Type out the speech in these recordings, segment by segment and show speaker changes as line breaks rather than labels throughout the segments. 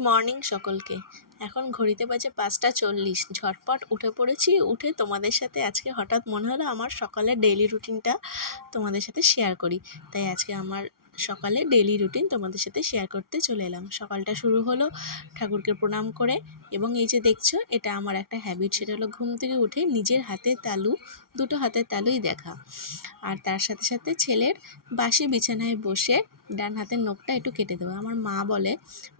Morning সকলকে। এখন ঘড়িতে বাজে পাঁচটা চল্লিশ। ঝটপট উঠে পড়েছি, উঠে তোমাদের সাথে আজকে হঠাৎ মনে হলো আমার সকালের ডেইলি রুটিনটা তোমাদের সাথে শেয়ার করি। তাই আজকে আমার সকালে ডেলি রুটিন তোমাদের সাথে শেয়ার করতে চলে এলাম। সকালটা শুরু হলো ঠাকুরকে প্রণাম করে এবং এই যে দেখছ, এটা আমার একটা হ্যাবিট সেটা হলো ঘুম থেকে উঠে নিজের হাতে তালু, দুটো হাতের তালুই দেখা। আর তার সাথে সাথে ছেলের বাসি বিছানায় বসে ডান হাতের নখটা একটু কেটে দেবো। আমার মা বলে,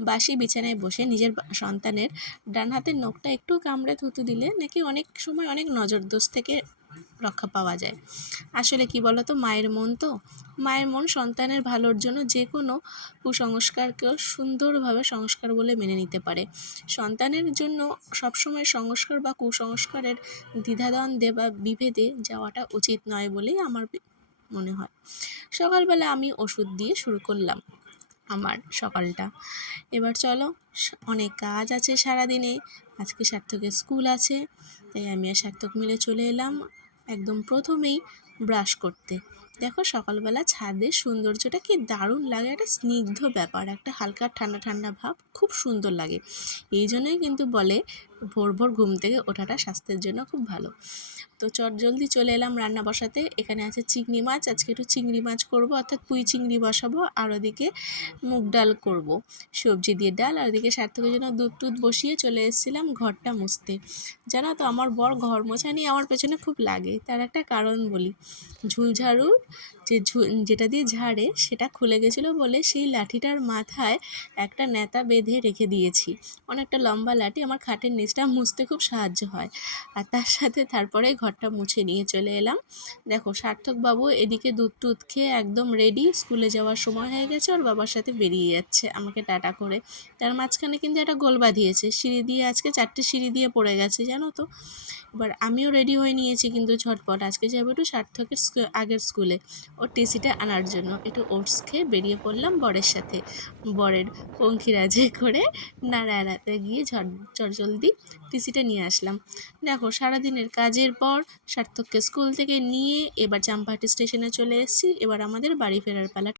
বাসি বিছানায় বসে নিজের সন্তানের ডান হাতের নখটা একটু কামড়ে থুতু দিলে নাকি অনেক সময় অনেক নজরদোষ থেকে রক্ষা পাওয়া যায়। আসলে কি বলো তো মায়ের মন তো। মায়ের মন সন্তানের ভালোর জন্য যে কোনো কুসংস্কারকেও সুন্দরভাবে সংস্কার বলে মেনে নিতে পারে। সন্তানের জন্য সবসময় সংস্কার বা কুসংস্কারের দ্বিধাদ্বন্দ্বে বা বিভেদে যাওয়াটা উচিত নয় বলেই আমার মনে হয়। সকালবেলা আমি ওষুধ দিয়ে শুরু করলাম আমার সকালটা। এবার চলো অনেক কাজ আছে সারাদিনে। আজকে সার্থকের স্কুল আছে, তাই আমি আর সার্থক মিলে চলে এলাম। একদম প্রথমেই ব্রাশ করতে। দেখো সকালবেলা ছাদের সৌন্দর্যটা কি দারুণ লাগে, একটা স্নিগ্ধ ব্যাপার, একটা হালকা ঠান্ডা ঠান্ডা ভাব, খুব সুন্দর লাগে। এই জন্যই কিন্তু বলে ভোর ভোর ঘুম থেকে ওঠাটা স্বাস্থ্যের জন্য খুব ভালো। তো চট জলদি চলে এলাম রান্না বসাতে, এখানে আছে চিংড়ি মাছ, আজকে একটু চিংড়ি মাছ করব, অর্থাৎ পুঁই চিংড়ি বসাবো, আর ওদিকে মুগ ডাল করব। সবজি দিয়ে ডাল, আর ওদিকে সার্থকের জন্য দুধ টুধ বসিয়ে চলে এসেছিলাম ঘরটা মুছতে। জানো তো, আমার বর ঘর মোছা নিয়ে আমার পেছনে খুব লাগে, তার একটা কারণ বলি। ঝুলঝাড়ুর যে যেটা দিয়ে ঝাড়ে সেটা খুলে গেছিল বলে সেই লাঠিটার মাথায় একটা নেতা বেঁধে রেখে দিয়েছি। অনেকটা লম্বা লাঠি, আমার খাটের নিচটা মুছতে খুব সাহায্য হয়। আর তার সাথে তারপরে ঘরটা মুছে নিয়ে চলে এলাম। দেখো, সার্থকবাবু এদিকে দুধ টুধ খেয়ে একদম রেডি স্কুলে যাওয়ার সময় হয়ে গেছে, ওর বাবার সাথে বেরিয়ে যাচ্ছে আমাকে টাটা করে। তার মাঝখানে কিন্তু একটা গোল বাঁধিয়েছে, সিঁড়ি দিয়ে আজকে চারটে সিঁড়ি দিয়ে পড়ে গেছে, জানো তো? এবার আমিও রেডি হয়ে নিয়েছি কিন্তু ঝটপট, আজকে যাব একটু সার্থকের আগের স্কুলে। ওর টিসিটা আনার জন্য। একটু ওটস খেয়ে বেরিয়ে পড়লাম বরের সাথে। বরের পঙ্খিরাজে করে নাড়াতে গিয়ে ঝট চটজলদি টিসিটা নিয়ে আসলাম। দেখো, সারাদিনের কাজের পর সার্থককে স্কুল থেকে নিয়ে এবার চাম্পাহাটি স্টেশনে চলে এসেছি। এবার আমাদের বাড়ি ফেরার পালা